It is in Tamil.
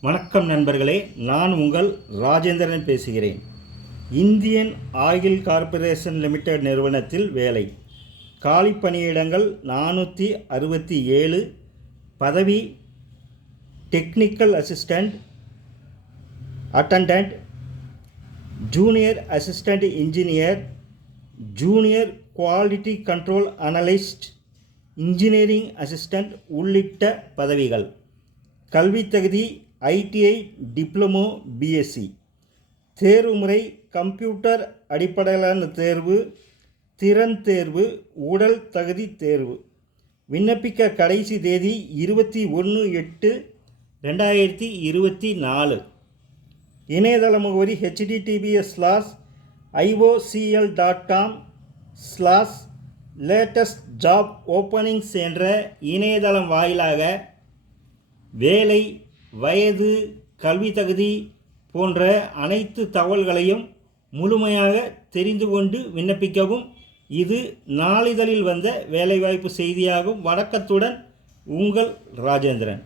வணக்கம் நண்பர்களே நான் உங்கள் ராஜேந்திரன் பேசுகிறேன். இந்தியன் ஆயில் கார்ப்பரேஷன் லிமிடெட் நிறுவனத்தில் வேலை. காலி பணியிடங்கள் நானூற்றி அறுபத்தி ஏழு. பதவி technical assistant attendant junior assistant engineer junior quality control analyst engineering assistant உள்ளிட்ட பதவிகள். கல்வித்தகுதி ஐடிஐ டிப்ளமோ பிஎஸ்சி. தேர்வு முறை கம்ப்யூட்டர் அடிப்படையிலான தேர்வு திறன் தேர்வு உடல் தகுதி தேர்வு. விண்ணப்பிக்க கடைசி தேதி இருபத்தி ஒன்று எட்டு ரெண்டாயிரத்தி இருபத்தி நாலு. இணையதள முகவரி HTTPS slash IOCL dot com slash latest job openings என்ற இணையதளம் வாயிலாக வேலை வயது கல்வி தகுதி போன்ற அனைத்து தகவல்களையும் முழுமையாக தெரிந்து கொண்டு விண்ணப்பிக்கவும். இது நாளிதழில் வந்த வேலைவாய்ப்பு செய்தியாகும். வணக்கத்துடன் உங்கள் ராஜேந்திரன்.